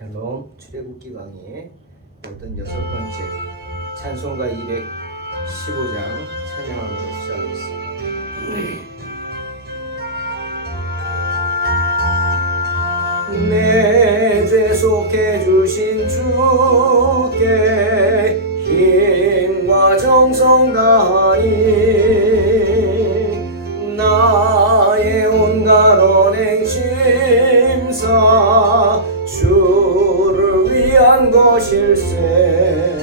샬롬 출애굽기 강의 어떤 6번째 찬송가 215장 찬양하고 시작하겠습니다. 내 죄 속해 주신 주께 힘과 정성 다하니 나의 온갖 언행 심사 주를 위한 것일세.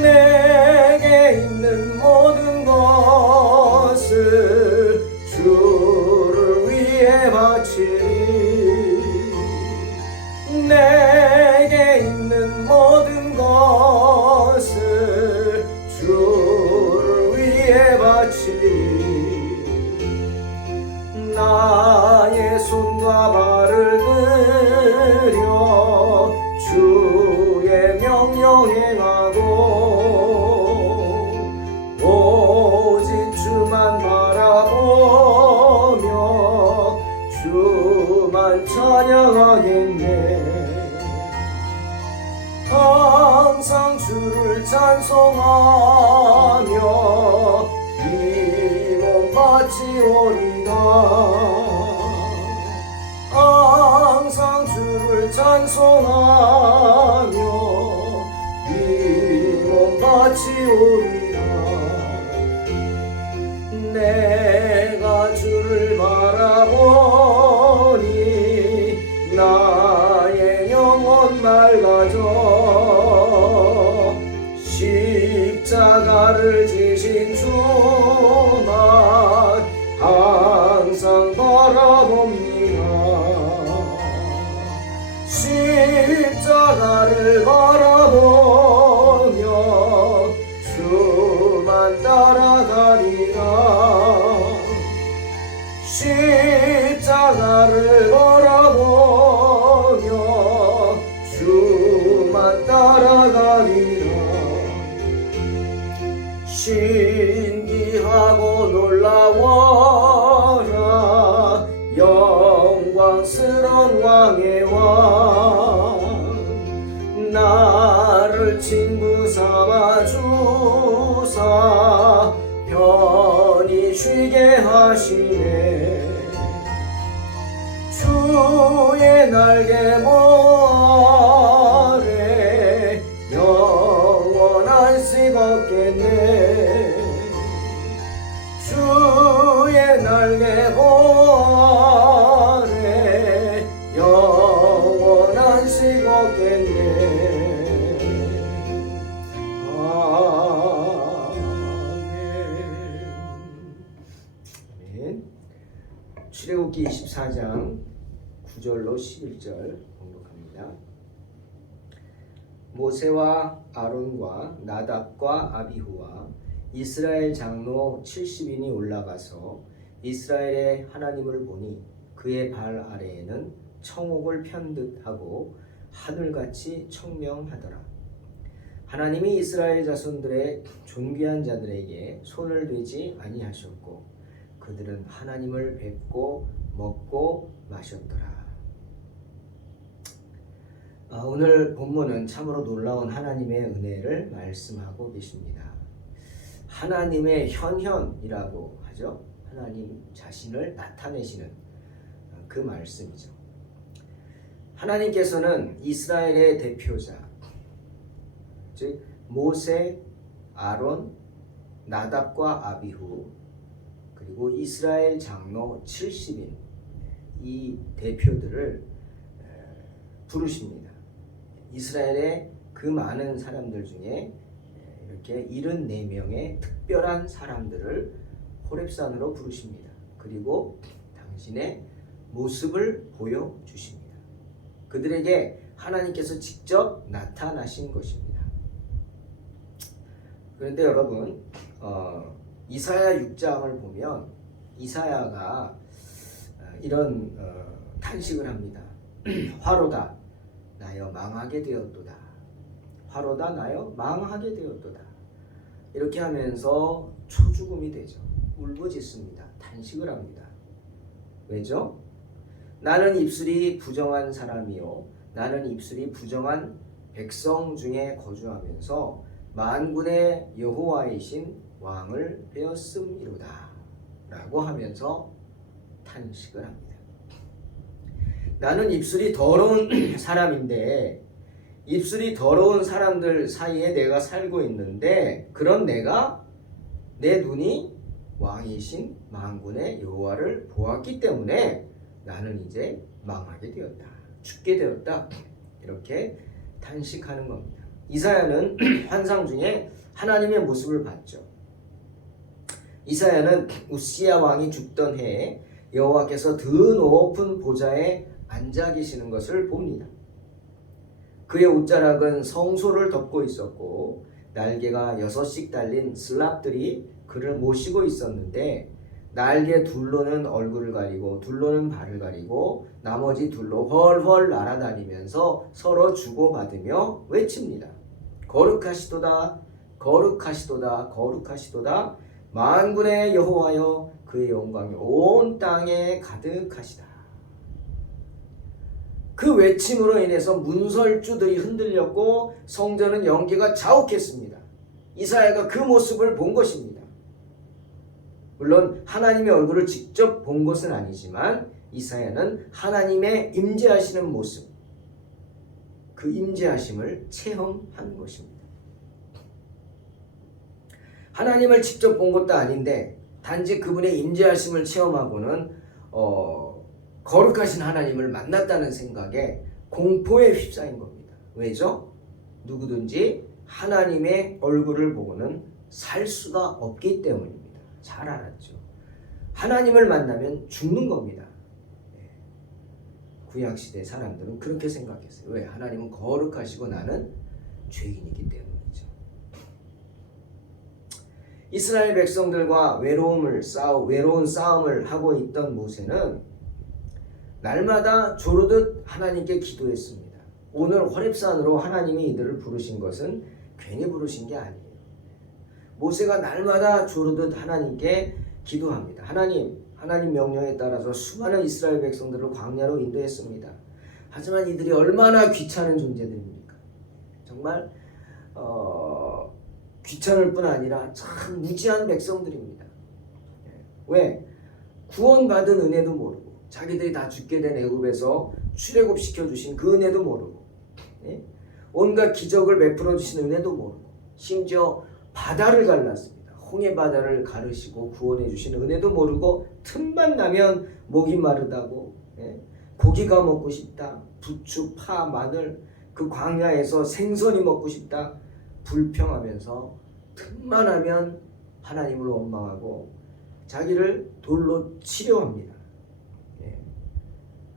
내게 있는 모든 것을 주를 위해 바치리. 내게 있는 모든 것을 주를 위해 바치리. 나의 손과 발을 들여 주의 명령 행하고 오직 주만 바라보며 주만 찬양하겠네. 항상 주를 찬송하며 이 몸 바치오리다. 항상 주를 찬송하며 이 몸 바치오리다. 내가 주를 바라보니 나의 영혼 맑아져. 십자가를 지신 주만 항상 바라봅니다. 십자가를 바라보며 주만 따라가리라. 십자가를 바라보며 주만 따라가리라. 신기하고 놀라워라 영광스러운 왕의 왕. 나를 친구 삼아 주사 편히 쉬게 하시네. 주의 날개 아래 영원한 씩 얻겠네. 주의 날개 아래 영원한 씩 얻겠네. 아멘. 출애굽기 24장 9절로 11절 봉독합니다. 모세와 아론과 나답과 아비후와 이스라엘 장로 70인이 올라가서 이스라엘의 하나님을 보니 그의 발 아래에는 청옥을 편듯하고 하늘같이 청명하더라. 하나님이 이스라엘 자손들의 존귀한 자들에게 손을 대지 아니하셨고 그들은 하나님을 뵙고 먹고 마셨더라. 오늘 본문은 참으로 놀라운 하나님의 은혜를 말씀하고 계십니다. 하나님의 현현이라고 하죠. 하나님 자신을 나타내시는 그 말씀이죠. 하나님께서는 이스라엘의 대표자, 즉 모세, 아론, 나답과 아비후 그리고 이스라엘 장로 70인 이 대표들을 부르십니다. 이스라엘의 그 많은 사람들 중에 이렇게 74명의 특별한 사람들을 호렙산으로 부르십니다. 그리고 당신의 모습을 보여주십니다. 그들에게 하나님께서 직접 나타나신 것입니다. 그런데 여러분 이사야 6장을 보면 이사야가 이런 탄식을 합니다. 화로다 나여 망하게 되었도다. 화로다 나여 망하게 되었도다. 이렇게 하면서 초죽음이 되죠. 울부짖습니다. 탄식을 합니다. 왜죠? 나는 입술이 부정한 사람이요 나는 입술이 부정한 백성 중에 거주하면서 만군의 여호와이신 왕을 배웠음이로다 라고 하면서 탄식을 합니다. 나는 입술이 더러운 사람인데 입술이 더러운 사람들 사이에 내가 살고 있는데 그런 내 눈이 왕이신 만군의 여호와를 보았기 때문에 나는 이제 망하게 되었다. 죽게 되었다. 이렇게 탄식하는 겁니다. 이사야는 환상 중에 하나님의 모습을 봤죠. 이사야는 우시야 왕이 죽던 해에 여호와께서 더 높은 보좌에 앉아 계시는 것을 봅니다. 그의 옷자락은 성소를 덮고 있었고 날개가 6씩 달린 슬랍들이 그를 모시고 있었는데 날개 둘로는 얼굴을 가리고 둘로는 발을 가리고 나머지 둘로 헐헐 날아다니면서 서로 주고받으며 외칩니다. 거룩하시도다 거룩하시도다 거룩하시도다 만군의 여호와여 그의 영광이 온 땅에 가득하시다. 그 외침으로 인해서 문설주들이 흔들렸고 성전은 연기가 자욱했습니다. 이사야가 그 모습을 본 것입니다. 물론 하나님의 얼굴을 직접 본 것은 아니지만 이사야는 하나님의 임재하시는 모습, 그 임재하심을 체험한 것입니다. 하나님을 직접 본 것도 아닌데 단지 그분의 임재하심을 체험하고는 거룩하신 하나님을 만났다는 생각에 공포에 휩싸인 겁니다. 왜죠? 누구든지 하나님의 얼굴을 보고는 살 수가 없기 때문입니다. 잘 알았죠. 하나님을 만나면 죽는 겁니다. 구약시대 사람들은 그렇게 생각했어요. 왜? 하나님은 거룩하시고 나는 죄인이기 때문이죠. 이스라엘 백성들과 외로운 싸움을 하고 있던 모세는 날마다 조르듯 하나님께 기도했습니다. 오늘 호렙산으로 하나님이 이들을 부르신 것은 괜히 부르신 게 아니에요. 모세가 날마다 조르듯 하나님께 기도합니다. 하나님 명령에 따라서 수많은 이스라엘 백성들을 광야로 인도했습니다. 하지만 이들이 얼마나 귀찮은 존재들입니까? 정말 귀찮을 뿐 아니라 참 무지한 백성들입니다. 왜? 구원받은 은혜도 모르고 자기들이 다 죽게 된 애굽에서 출애굽시켜 주신 그 은혜도 모르고 온갖 기적을 베풀어 주신 은혜도 모르고 심지어 바다를 갈랐습니다. 홍해 바다를 가르시고 구원해 주신 은혜도 모르고 틈만 나면 목이 마르다고 고기가 먹고 싶다. 부추, 파, 마늘 그 광야에서 생선이 먹고 싶다. 불평하면서 틈만 하면 하나님을 원망하고 자기를 돌로 치료합니다.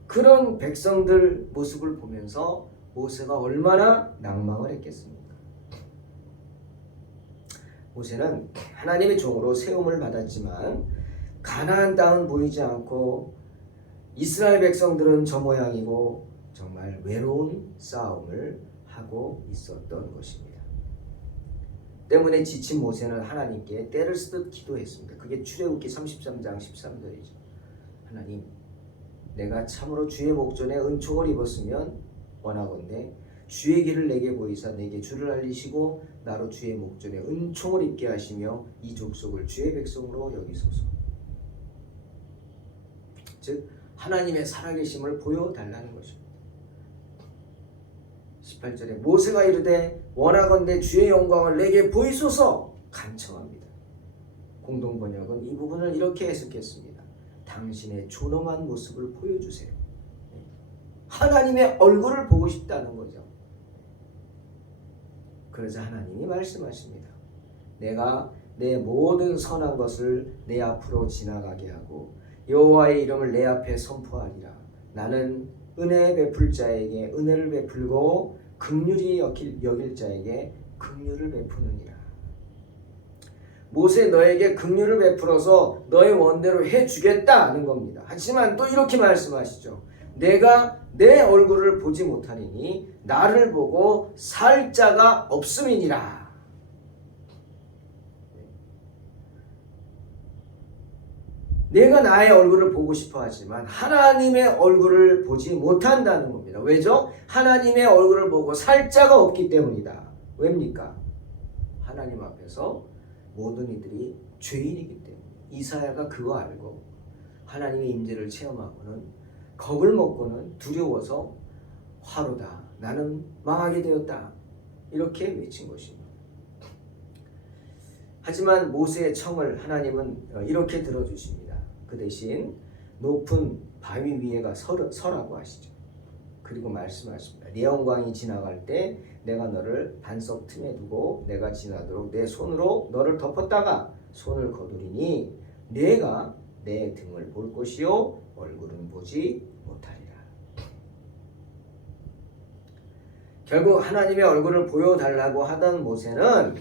그런 백성들 모습을 보면서 모세가 얼마나 낭망을 했겠습니까? 모세는 하나님의 종으로 세움을 받았지만 가나안 땅은 보이지 않고 이스라엘 백성들은 저 모양이고 정말 외로운 싸움을 하고 있었던 것입니다. 때문에 지친 모세는 하나님께 때를 쓰듯 기도했습니다. 그게 출애굽기 33장 13절이죠. 하나님, 내가 참으로 주의 목전에 은총을 입었으면 원하건대 주의 길을 내게 보이사 내게 주를 알리시고 나로 주의 목전에 은총을 입게 하시며 이 족속을 주의 백성으로 여기소서. 즉 하나님의 살아계심을 보여달라는 것입니다. 18절에 모세가 이르되 원하건대 주의 영광을 내게 보이소서 간청합니다. 공동번역은 이 부분을 이렇게 해석했습니다. 당신의 존엄한 모습을 보여주세요. 하나님의 얼굴을 보고 싶다는 거죠. 그러자 하나님이 말씀하십니다. 내가 내 모든 선한 것을 내 앞으로 지나가게 하고 여호와의 이름을 내 앞에 선포하리라. 나는 은혜 베풀 자에게 은혜를 베풀고 긍휼히 여길 자에게 긍휼을 베푸느니라. 모세 너에게 긍휼을 베풀어서 너의 원대로 해주겠다는 겁니다. 하지만 또 이렇게 말씀하시죠. 내가 내 얼굴을 보지 못하리니 나를 보고 살 자가 없음이니라. 내가 나의 얼굴을 보고 싶어 하지만 하나님의 얼굴을 보지 못한다는 겁니다. 왜죠? 하나님의 얼굴을 보고 살 자가 없기 때문이다. 왜입니까? 하나님 앞에서 모든 이들이 죄인이기 때문에. 이사야가 그거 알고 하나님의 임재를 체험하고는 겁을 먹고는 두려워서 화로다. 나는 망하게 되었다. 이렇게 외친 것입니다. 하지만 모세의 청을 하나님은 이렇게 들어주십니다. 그 대신 높은 바위 위에가 서라고 하시죠. 그리고 말씀하십니다. 네 영광이 지나갈 때 내가 너를 반석 틈에 두고 내가 지나도록 내 손으로 너를 덮었다가 손을 거두리니 내가 내 등을 볼 것이요 얼굴은 보지 못하리라. 결국 하나님의 얼굴을 보여달라고 하던 모세는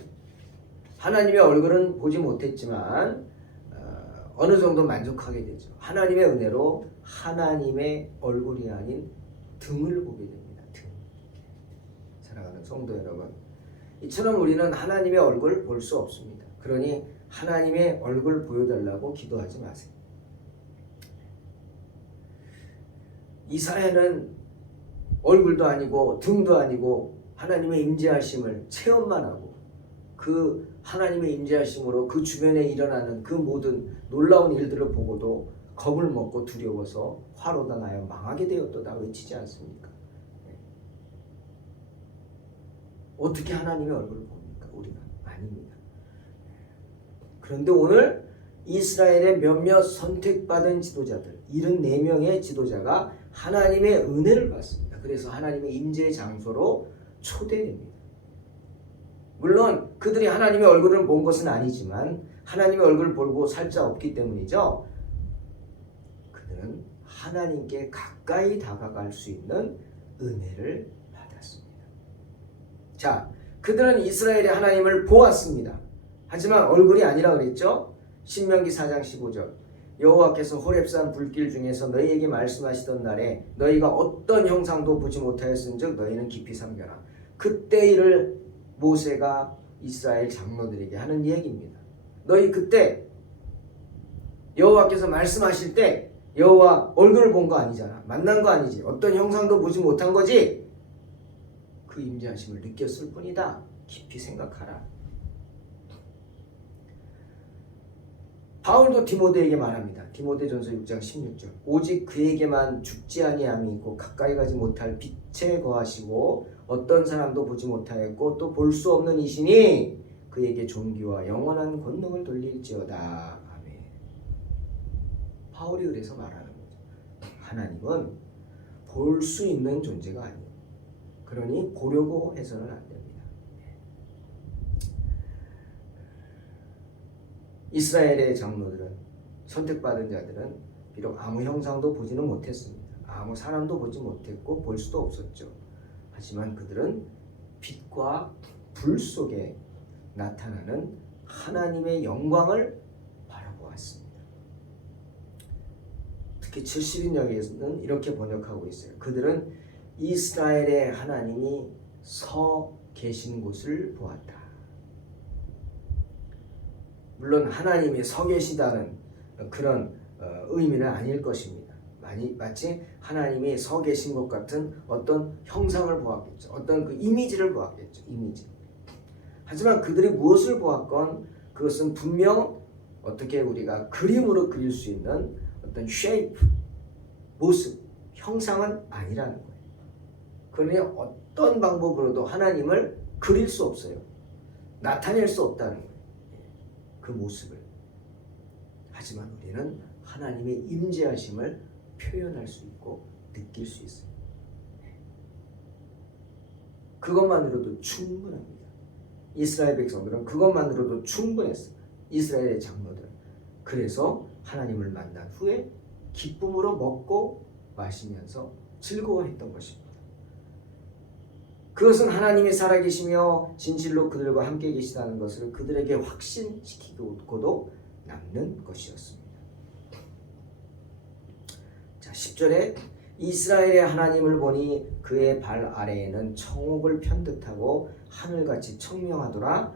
하나님의 얼굴은 보지 못했지만 어느 정도 만족하게 되죠. 하나님의 은혜로 하나님의 얼굴이 아닌 등을 보게 됩니다. 등. 사랑하는 성도 여러분, 이처럼 우리는 하나님의 얼굴을 볼 수 없습니다. 그러니 하나님의 얼굴 보여달라고 기도하지 마세요. 이사야는 얼굴도 아니고 등도 아니고 하나님의 임재하심을 체험만 하고 그 하나님의 임재하심으로 그 주변에 일어나는 그 모든 놀라운 일들을 보고도 겁을 먹고 두려워서 화로다 나여 망하게 되었도다 외치지 않습니까? 어떻게 하나님의 얼굴을 봅니까? 우리가 아닙니다. 그런데 오늘 이스라엘의 몇몇 선택받은 지도자들 74명의 지도자가 하나님의 은혜를 받습니다. 그래서 하나님의 임재의 장소로 초대됩니다. 물론 그들이 하나님의 얼굴을 본 것은 아니지만 하나님의 얼굴을 보고 살 자 없기 때문이죠. 그들은 하나님께 가까이 다가갈 수 있는 은혜를 받았습니다. 자, 그들은 이스라엘의 하나님을 보았습니다. 하지만 얼굴이 아니라 그랬죠. 신명기 4장 15절 여호와께서 호렙산 불길 중에서 너희에게 말씀하시던 날에 너희가 어떤 형상도 보지 못하였은즉 너희는 깊이 삼겨라. 그때 일을 모세가 이스라엘 장로들에게 하는 얘기입니다. 너희 그때 여호와께서 말씀하실 때 여호와 얼굴을 본 거 아니잖아. 만난 거 아니지. 어떤 형상도 보지 못한 거지. 그 임재하심을 느꼈을 뿐이다. 깊이 생각하라. 바울도 디모데에게 말합니다. 디모데전서 6장 16절 오직 그에게만 죽지 아니함이 있고 가까이 가지 못할 빛에 거하시고 어떤 사람도 보지 못하였고 또 볼 수 없는 이시니 그에게 존귀와 영원한 권능을 돌릴지어다. 아멘. 바울이 그래서 말하는 거죠. 하나님은 볼 수 있는 존재가 아니에요. 그러니 보려고 해서는 안 됩니다. 이스라엘의 장로들은 선택받은 자들은 비록 아무 형상도 보지는 못했습니다. 아무 사람도 보지 못했고 볼 수도 없었죠. 하지만 그들은 빛과 불 속에 나타나는 하나님의 영광을 바라보았습니다. 특히 70인역에서는 이렇게 번역하고 있어요. 그들은 이스라엘의 하나님이 서 계신 곳을 보았다. 물론 하나님이 서 계시다는 그런 의미는 아닐 것입니다. 마치 하나님이 서 계신 것 같은 어떤 형상을 보았겠죠. 어떤 그 이미지를 보았겠죠. 이미지. 하지만 그들이 무엇을 보았건 그것은 분명 어떻게 우리가 그림으로 그릴 수 있는 어떤 쉐이프, 모습, 형상은 아니라는 거예요. 그러니 어떤 방법으로도 하나님을 그릴 수 없어요. 나타낼 수 없다는 거예요. 그 모습을. 하지만 우리는 하나님의 임재하심을 표현할 수 있고 느낄 수 있어요. 그것만으로도 충분합니다. 이스라엘 백성들은 그것만으로도 충분했어요. 이스라엘의 장로들은. 그래서 하나님을 만난 후에 기쁨으로 먹고 마시면서 즐거워했던 것입니다. 그것은 하나님이 살아계시며 진실로 그들과 함께 계시다는 것을 그들에게 확신시키고도 남는 것이었습니다. 자, 10절에 이스라엘의 하나님을 보니 그의 발 아래에는 청옥을 편듯하고 하늘같이 청명하더라.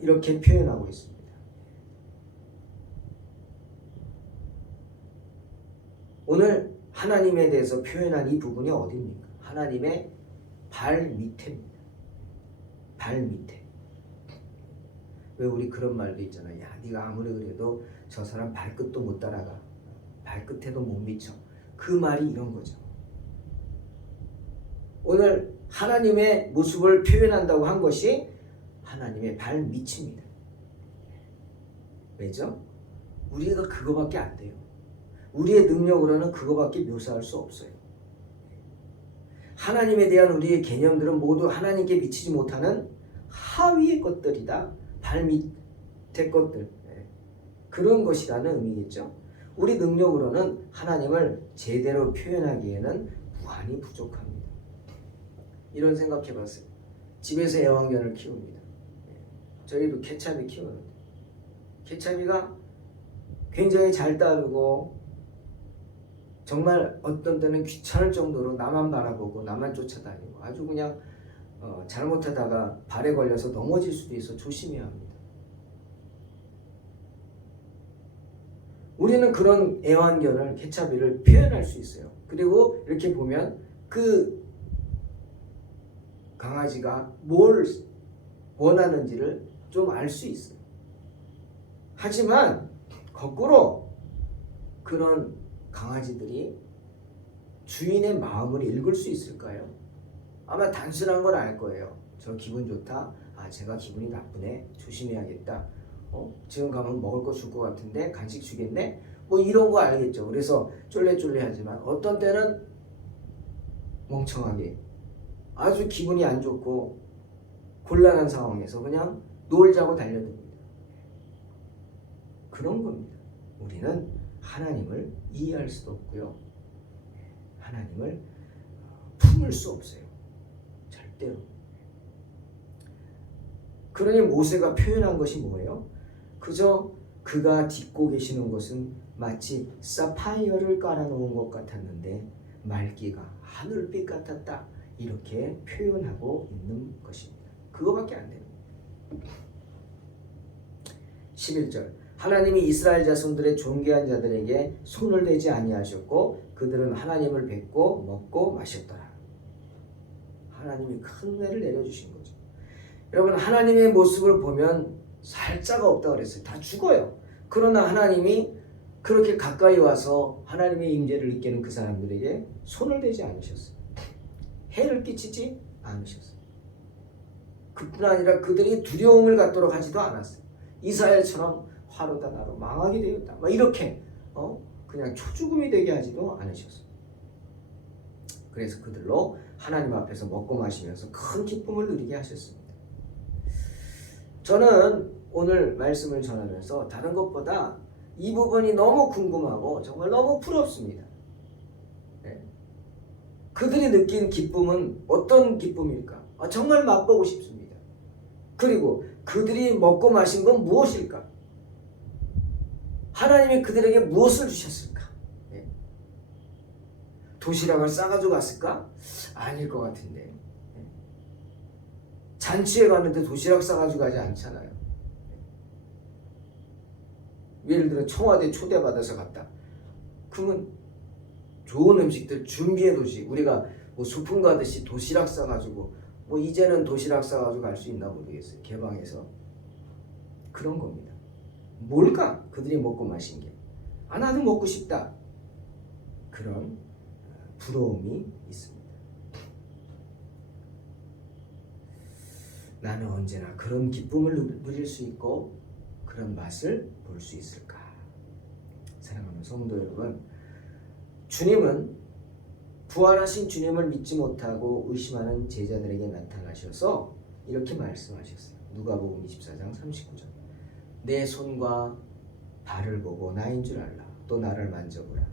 이렇게 표현하고 있습니다. 오늘 하나님에 대해서 표현한 이 부분이 어디입니까? 하나님의 발 밑에입니다. 발 밑에. 왜 우리 그런 말도 있잖아요. 야, 네가 아무리 그래도 저 사람 발끝도 못 따라가. 발끝에도 못 미쳐. 그 말이 이런 거죠. 오늘 하나님의 모습을 표현한다고 한 것이 하나님의 발 밑입니다. 왜죠? 우리가 그거밖에 안 돼요. 우리의 능력으로는 그거밖에 묘사할 수 없어요. 하나님에 대한 우리의 개념들은 모두 하나님께 미치지 못하는 하위의 것들이다. 발 밑의 것들. 그런 것이라는 의미겠죠. 우리 능력으로는 하나님을 제대로 표현하기에는 무한히 부족합니다. 이런 생각해 봤어요. 집에서 애완견을 키웁니다. 저희도 개차비 키우는데 개차비가 굉장히 잘 따르고 정말 어떤 때는 귀찮을 정도로 나만 바라보고 나만 쫓아다니고 아주 그냥 잘못하다가 발에 걸려서 넘어질 수도 있어 조심해야 합니다. 우리는 그런 애완견을 개차비를 표현할 수 있어요. 그리고 이렇게 보면 그 강아지가 뭘 원하는지를 좀 알 수 있어요. 하지만 거꾸로 그런 강아지들이 주인의 마음을 읽을 수 있을까요? 아마 단순한 건 알 거예요. 저 기분 좋다. 아, 제가 기분이 나쁘네. 조심해야겠다. 지금 가면 먹을 거 줄 것 같은데 간식 주겠네. 뭐 이런 거 알겠죠. 그래서 쫄래쫄래하지만 어떤 때는 멍청하게 아주 기분이 안 좋고 곤란한 상황에서 그냥 놀자고 달려듭니다. 그런 겁니다. 우리는 하나님을 이해할 수도 없고요. 하나님을 품을 수 없어요. 절대로. 그러니 모세가 표현한 것이 뭐예요? 그저 그가 딛고 계시는 것은 마치 사파이어를 깔아놓은 것 같았는데 맑기가 하늘빛 같았다. 이렇게 표현하고 있는 것입니다. 그거밖에 안 되는 겁니다. 11절 하나님이 이스라엘 자손들의 존귀한 자들에게 손을 대지 아니하셨고 그들은 하나님을 뵙고 먹고 마셨더라. 하나님이 큰 은혜를 내려주신 거죠. 여러분 하나님의 모습을 보면 살자가 없다고 그랬어요. 다 죽어요. 그러나 하나님이 그렇게 가까이 와서 하나님의 임재를 느끼는 그 사람들에게 손을 대지 않으셨어요. 해를 끼치지 않으셨어요. 그뿐 아니라 그들이 두려움을 갖도록 하지도 않았어요. 이스라엘처럼 화로다 나로 망하게 되었다. 막 이렇게 그냥 초죽음이 되게 하지도 않으셨어요. 그래서 그들로 하나님 앞에서 먹고 마시면서 큰 기쁨을 누리게 하셨습니다. 저는 오늘 말씀을 전하면서 다른 것보다 이 부분이 너무 궁금하고 정말 너무 부럽습니다. 네. 그들이 느낀 기쁨은 어떤 기쁨일까? 정말 맛보고 싶습니다. 그리고 그들이 먹고 마신 건 무엇일까? 하나님이 그들에게 무엇을 주셨을까? 네. 도시락을 싸가지고 갔을까? 아닐 것 같은데. 네. 잔치에 가는데 도시락 싸가지고 가지 않잖아요. 예를 들어 청와대 초대받아서 갔다. 그러면 좋은 음식들 준비해두지. 우리가 뭐 소풍 가듯이 도시락 싸가지고 뭐 이제는 도시락 싸가지고 갈 수 있나 모르겠어요. 개방해서. 그런 겁니다. 뭘까? 그들이 먹고 마신 게. 나도 먹고 싶다. 그런 부러움이 있습니다. 나는 언제나 그런 기쁨을 누릴 수 있고 그런 맛을 볼 수 있을까? 사랑하는 성도 여러분, 주님은 부활하신 주님을 믿지 못하고 의심하는 제자들에게 나타나셔서 이렇게 말씀하셨어요. 누가복음 24장 39절. 내 손과 발을 보고 나인 줄 알라. 또 나를 만져보라.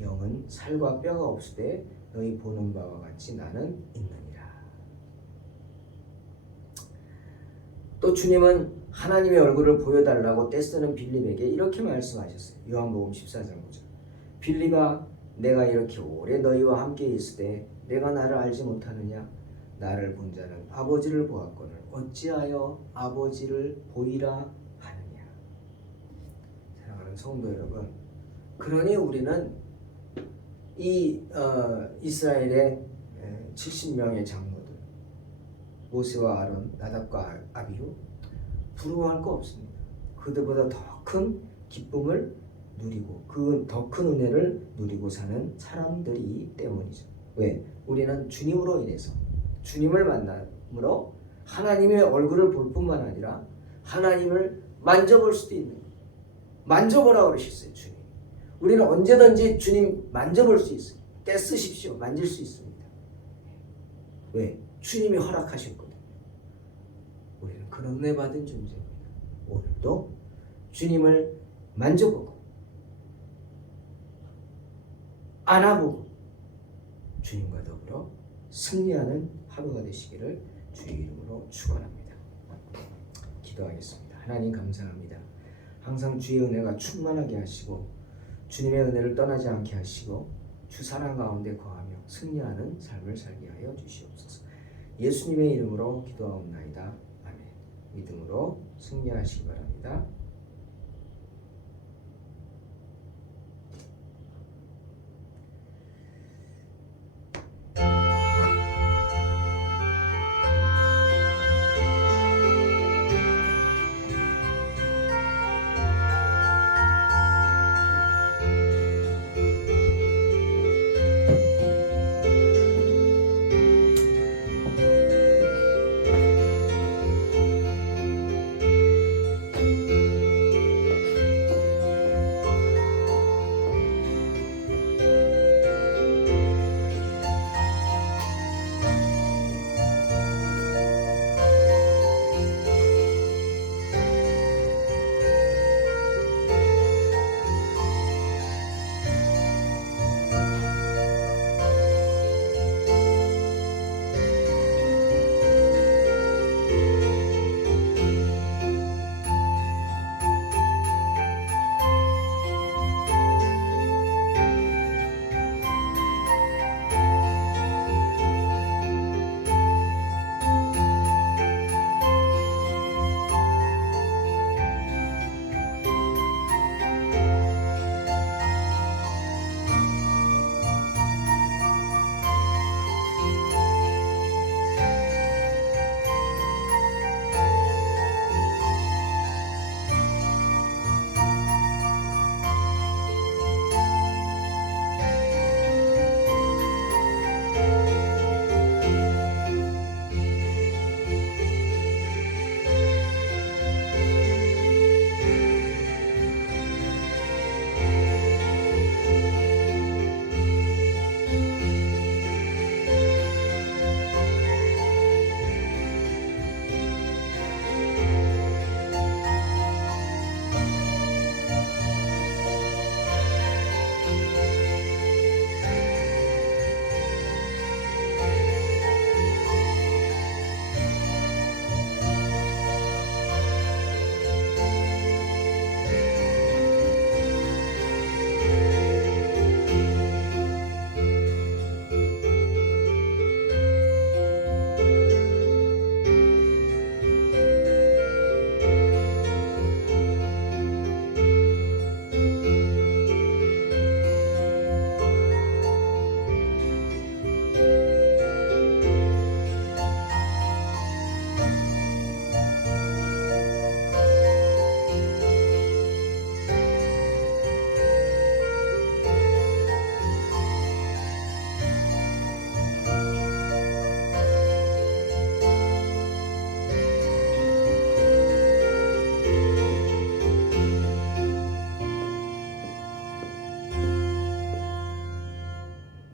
영은 살과 뼈가 없으되 너희 보는 바와 같이 나는 있느니라. 또 주님은 하나님의 얼굴을 보여달라고 떼쓰는 빌립에게 이렇게 말씀하셨어요. 요한복음 14장 9절. 빌립아, 내가 이렇게 오래 너희와 함께 있을 때 내가 나를 알지 못하느냐? 나를 본 자는 아버지를 보았거늘 어찌하여 아버지를 보이라 하느냐? 사랑하는 성도 여러분, 그러니 우리는 이 이스라엘의 70명의 장로들 모세와 아론, 나답과 아비후 부러워할 거 없습니다. 그들보다 더 큰 기쁨을 누리고 그 더 큰 은혜를 누리고 사는 사람들이기 때문이죠. 왜? 우리는 주님으로 인해서 주님을 만남으로 하나님의 얼굴을 볼 뿐만 아니라 하나님을 만져볼 수도 있는 거예요. 만져보라 그러셨어요. 주님. 우리는 언제든지 주님 만져볼 수 있어요. 떼쓰십시오. 만질 수 있습니다. 왜? 주님이 허락하셨거든요. 우리는 그런 은혜 받은 존재입니다. 오늘도 주님을 만져보고 안아보고 주님과 더불어 승리하는 하루가 되시기를 주의 이름으로 축원합니다. 기도하겠습니다. 하나님 감사합니다. 항상 주의 은혜가 충만하게 하시고 주님의 은혜를 떠나지 않게 하시고 주 사랑 가운데 거하며 승리하는 삶을 살게 하여 주시옵소서. 예수님의 이름으로 기도하옵나이다. 아멘. 믿음으로 승리하시기 바랍니다.